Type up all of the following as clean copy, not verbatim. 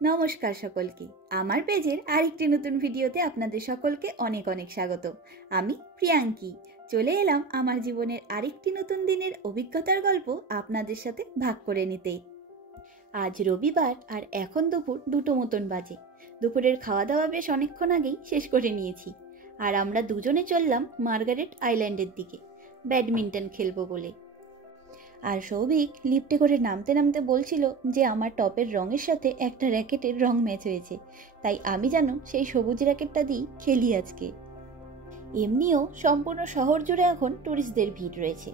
নমস্কার সকলকে, আমার পেজের আরেকটি নতুন ভিডিওতে আপনাদের সকলকে অনেক অনেক স্বাগত। আমি প্রিয়াঙ্কি চলে এলাম আমার জীবনের আরেকটি নতুন দিনের অভিজ্ঞতার গল্প আপনাদের সাথে ভাগ করে নিতে। আজ রবিবার আর এখন দুপুর 2টো মতন বাজে। দুপুরের খাওয়া দাওয়া বেশ অনেকক্ষণ আগেই শেষ করে নিয়েছি, আর আমরা দুজনে চললাম মার্গারেট আইল্যান্ডের দিকে ব্যাডমিন্টন খেলবো বলে। আর সৌভিক লিফটে করে নামতে নামতে বলছিল যে আমার টপের রঙের সাথে একটা র্যাকেটের রং ম্যাচ হয়েছে, তাই আমি যেন সেই সবুজ র্যাকেটটা দিয়েই খেলি আজকে। এমনিও সম্পূর্ণ শহর জুড়ে এখন ট্যুরিস্টদের ভিড় রয়েছে,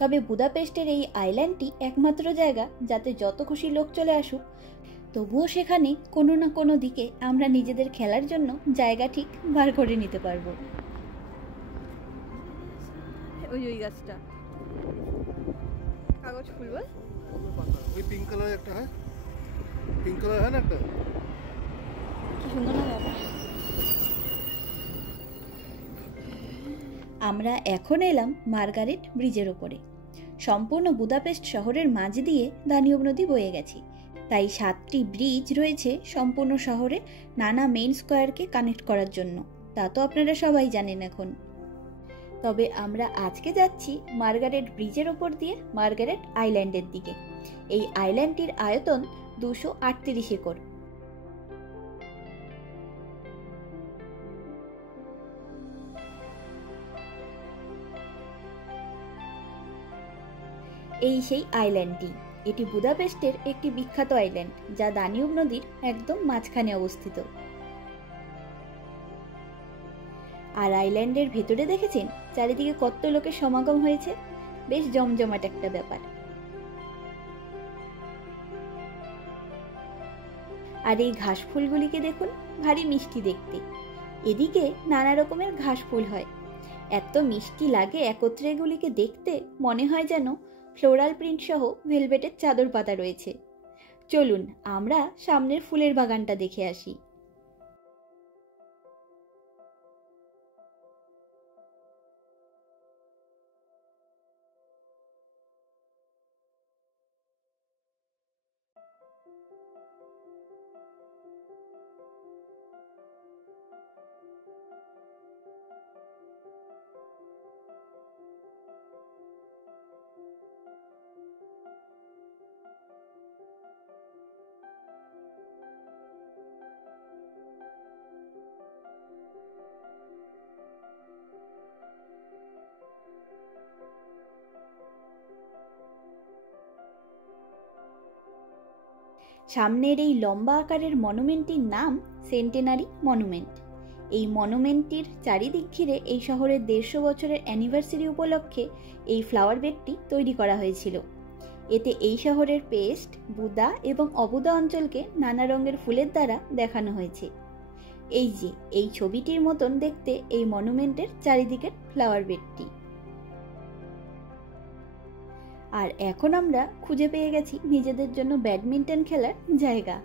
তবে বুদাপেস্টের এই আইল্যান্ডটি একমাত্র জায়গা যাতে যত খুশি লোক চলে আসুক, তবুও সেখানে কোনো না কোনো দিকে আমরা নিজেদের খেলার জন্য জায়গা ঠিক বার করে নিতে পারবো। ওই গাছটা কাগজ ফুল বল, ওই পিঙ্ক কালার একটা হয়, পিঙ্ক কালার হয় না একটা, কি সুন্দর না ব্যাপার। আমরা এখন এলাম মার্গারেট ব্রিজের ওপরে। সম্পূর্ণ বুদাপেস্ট শহরের মাঝ দিয়ে দানিউব নদী বয়ে গেছে, তাই 7টি ব্রিজ রয়েছে সম্পূর্ণ শহরে নানা মেইন স্কোয়ারকে কানেক্ট করার জন্য। তা তো আপনারা সবাই জানেন এখন। তবে আমরা আজকে যাচ্ছি মার্গারেট ব্রিজের ওপর দিয়ে মার্গারেট আইল্যান্ডের দিকে। এই আইল্যান্ডটির আয়তন 238 একর। এই সেই আইল্যান্ডটি। এটি বুদাপেস্টের একটি বিখ্যাত আইল্যান্ড, যা দানিউব নদীর একদম মাঝখানে অবস্থিত। আর আইল্যান্ডের ভেতরে দেখেছেন চারিদিকে কত লোকের সমাগম হয়েছে, বেশ জমজমাট একটা ব্যাপার। আর এই ঘাস ফুলগুলিকে দেখুন, ভারী মিষ্টি দেখতে। এদিকে নানা রকমের ঘাস ফুল হয়, এত মিষ্টি লাগে একত্রে এগুলিকে দেখতে, মনে হয় যেন ফ্লোরাল প্রিন্ট সহ ভেলভেটের চাদর পাতা রয়েছে। চলুন আমরা সামনের ফুলের বাগানটা দেখে আসি। সামনের এই লম্বা আকারের মনুমেন্টটির নাম সেন্টেনারি মনুমেন্ট। এই মনুমেন্টটির চারিদিক ঘিরে এই শহরের 150 বছরের অ্যানিভার্সারি উপলক্ষে এই ফ্লাওয়ার বেডটি তৈরি করা হয়েছিল। এতে এই শহরের পেস্ট, বুদা এবং অবুদা অঞ্চলকে নানা রঙের ফুলের দ্বারা দেখানো হয়েছে। এই যে এই ছবিটির মতন দেখতে এই মনুমেন্টের চারিদিকের ফ্লাওয়ার বেডটি। আর এখন আমরা খুঁজে পেয়ে গেছি নিজেদের জন্য ব্যাডমিন্টন খেলার জায়গা।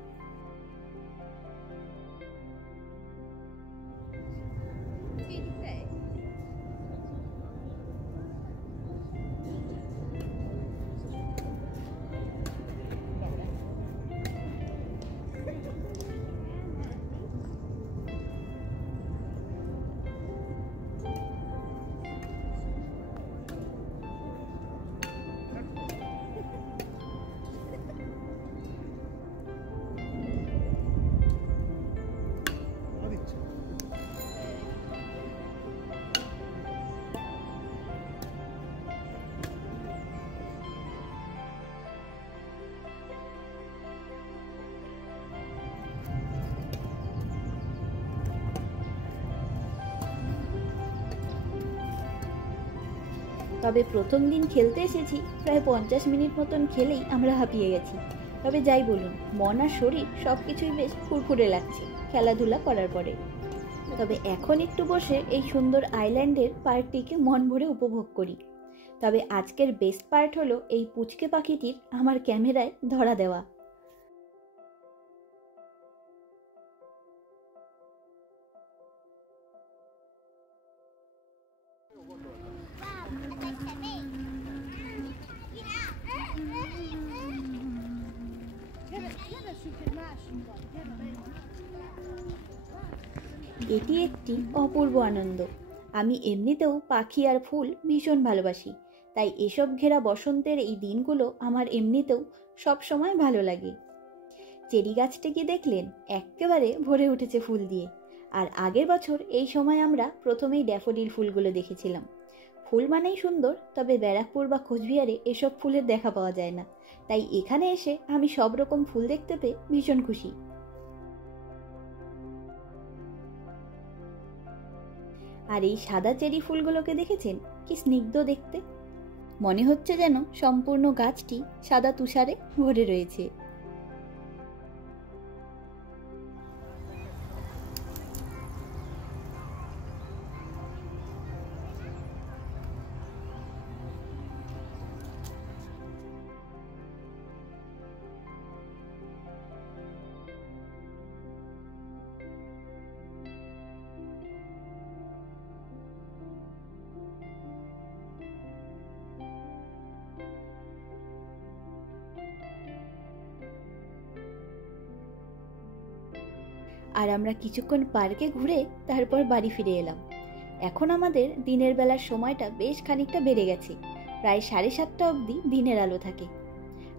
তবে প্রথম দিন খেলতে এসেছি, প্রায় 50 মিনিট মতন খেলেই আমরা হাঁপিয়ে গেছি। তবে যাই বলুন, মন আর শরীর সবকিছুই বেশ ফুরফুরে লাগছে খেলাধুলা করার পরে। তবে এখন একটু বসে এই সুন্দর আইল্যান্ডের পার্কটিকে মন ভরে উপভোগ করি। তবে আজকের বেস্ট পার্ট হলো এই পুচকে পাখিটির আমার ক্যামেরায় ধরা দেওয়া। كذا شوف الماشي এটি একটি অপূর্ব আনন্দ। আমি এমনিতেও পাখি আর ফুল ভীষণ ভালোবাসি, তাই এসব ঘেরা বসন্তের এই দিনগুলো আমার এমনিতেও সব সময় ভালো লাগে। চেরি গাছটি কি দেখলেন? একেবারে ভরে উঠেছে ফুল দিয়ে। আর আগের বছর এই সময় আমরা প্রথমেই ড্যাফোডিল ফুলগুলো দেখেছিলাম। ফুল মানেই সুন্দর, তবে ব্যারাকপুর বা কোচবিহারে এসব ফুলের দেখা পাওয়া যায় না, তাই এখানে এসে আমি সব রকম ফুল দেখতে পেয়ে ভীষণ খুশি। আর এই সাদা চেরি ফুলগুলোকে দেখেছেন? কি স্নিগ্ধ দেখতে! মনে হচ্ছে যেন সম্পূর্ণ গাছটি সাদা তুষারে ভরে রয়েছে। আর আমরা কিছুক্ষণ পার্কে ঘুরে তারপর বাড়ি ফিরে এলাম। এখন আমাদের দিনের বেলার সময়টা বেশ খানিকটা বেড়ে গেছে, প্রায় 7:30 অবধি দিনের আলো থাকে।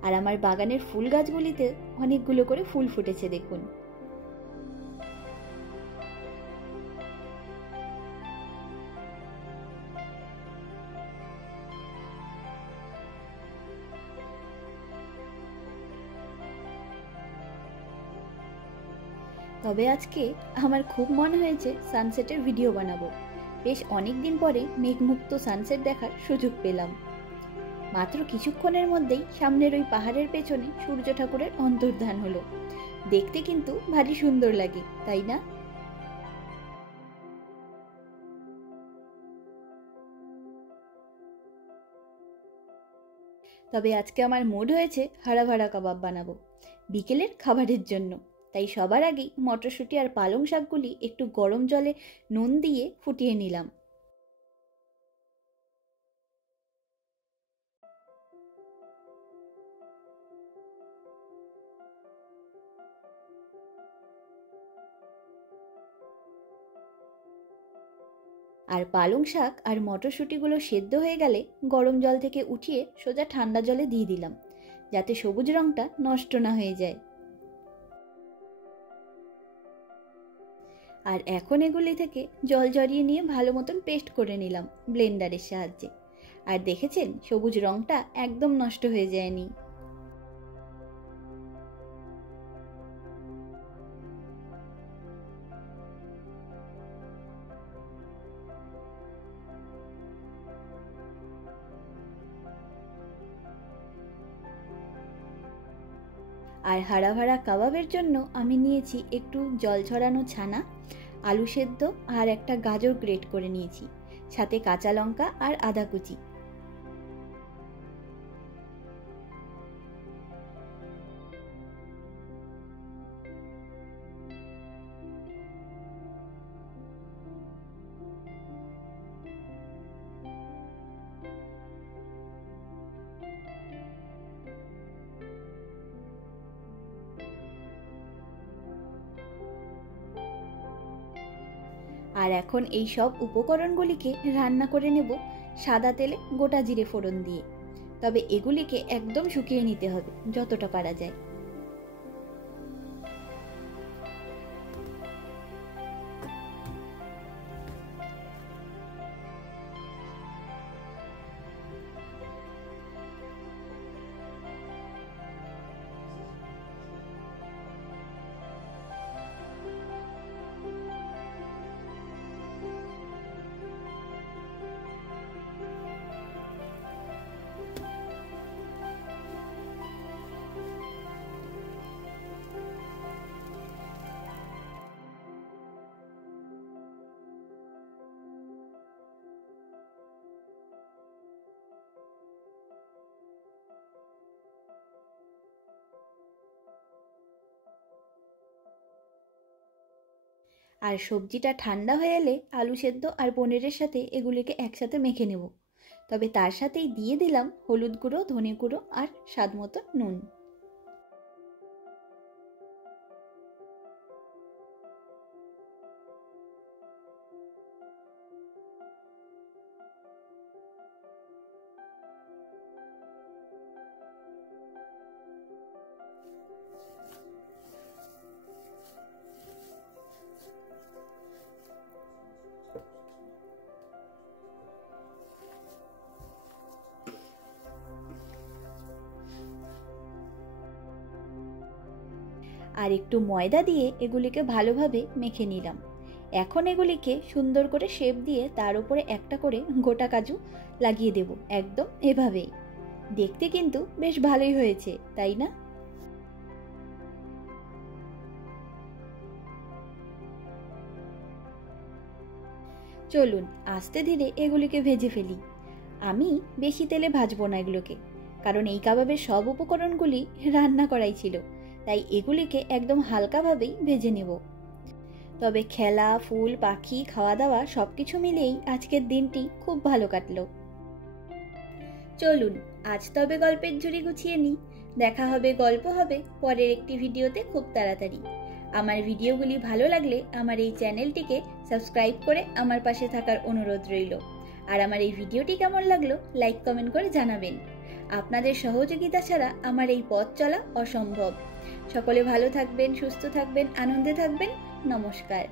আর আমার বাগানের ফুল গাছগুলিতে অনেকগুলো করে ফুল ফুটেছে দেখুন। তবে আজকে আমার খুব মনে হয়েছে সানসেটের ভিডিও বানাবো। বেশ অনেক দিন পরে মেঘমুক্ত সানসেট দেখার সুযোগ পেলাম। মাত্র কিছুক্ষণের মধ্যেই সামনের ওই পাহাড়ের পেছনে সূর্য ঠাকুরের অন্তর্ধান হলো। দেখতে কিন্তু ভারী সুন্দর লাগে, তাই না? তবে আজকে আমার মুড হয়েছে হাড়া ভাড়া কাবাব বানাবো বিকেলের খাবারের জন্য। তাই সবার আগেই মটরশুঁটি আর পালং শাকগুলি একটু গরম জলে নুন দিয়ে ফুটিয়ে নিলাম। আর পালং শাক আর মটরশুঁটিগুলো সেদ্ধ হয়ে গেলে গরম জল থেকে উঠিয়ে সোজা ঠান্ডা জলে দিয়ে দিলাম, যাতে সবুজ রঙটা নষ্ট না হয়ে যায়। আর এখন এগুলি থেকে জল ঝরিয়ে নিয়ে ভালো মতন পেস্ট করে নিলাম ব্লেন্ডারের সাহায্যে। আর দেখেছেন সবুজ রঙটা একদম নষ্ট হয়ে যায়নি। আর হাড়া ভাড়া কাবাবের জন্য আমি নিয়েছি একটু জল ছড়ানো ছানা, আলু সেদ্ধ আর একটা গাজর গ্রেট করে নিয়েছি, সাথে কাঁচা লঙ্কা আর আদা কুচি। আর এখন এই সব উপকরণগুলিকে রান্না করে নেব সাদা তেলে গোটা জিরে ফোড়ন দিয়ে। তবে এগুলিকে একদম শুকিয়ে নিতে হবে যতটা পারা যায়। আর সবজিটা ঠান্ডা হয়ে এলে আলু সেদ্ধ আর পনিরের সাথে এগুলিকে একসাথে মেখে নেব। তবে তার সাথেই দিয়ে দিলাম হলুদ গুঁড়ো, ধনে গুঁড়ো আর স্বাদ মতো নুন। আর একটু ময়দা দিয়ে এগুলিকে ভালোভাবে মেখে নিলাম। এখন এগুলিকে সুন্দর করে শেপ দিয়ে তার উপরে একটা করে গোটা কাজু লাগিয়ে দেব, একদম এভাবেই। দেখতে কিন্তু বেশ ভালোই হয়েছে, তাই না? চলুন আস্তে ধীরে এগুলিকে ভেজে ফেলি। আমি বেশি তেলে ভাজবো না এগুলোকে, কারণ এই কাবাবের সব উপকরণগুলি রান্না করাই ছিল, তাই এগুলিকে একদম হালকাভাবেই ভেজে নেব। তবে খেলা, ফুল, পাখি, খাওয়া দাওয়া সবকিছু মিলিয়েই আজকের দিনটি খুব ভালো কাটলো। চলুন আজ তবে গল্পের ঝুড়ি গুছিয়ে নিই। দেখা হবে, গল্প হবে পরের একটি ভিডিওতে খুব তাড়াতাড়ি। আমার ভিডিওগুলি ভালো লাগলে আমার এই চ্যানেলটিকে সাবস্ক্রাইব করে আমার পাশে থাকার অনুরোধ রইল। আর আমার এই ভিডিওটি কেমন লাগলো লাইক কমেন্ট করে জানাবেন। আপনাদের সহযোগিতা ছাড়া আমার এই পথ চলা অসম্ভব। সকলে ভালো থাকবেন, সুস্থ থাকবেন, আনন্দে থাকবেন। নমস্কার।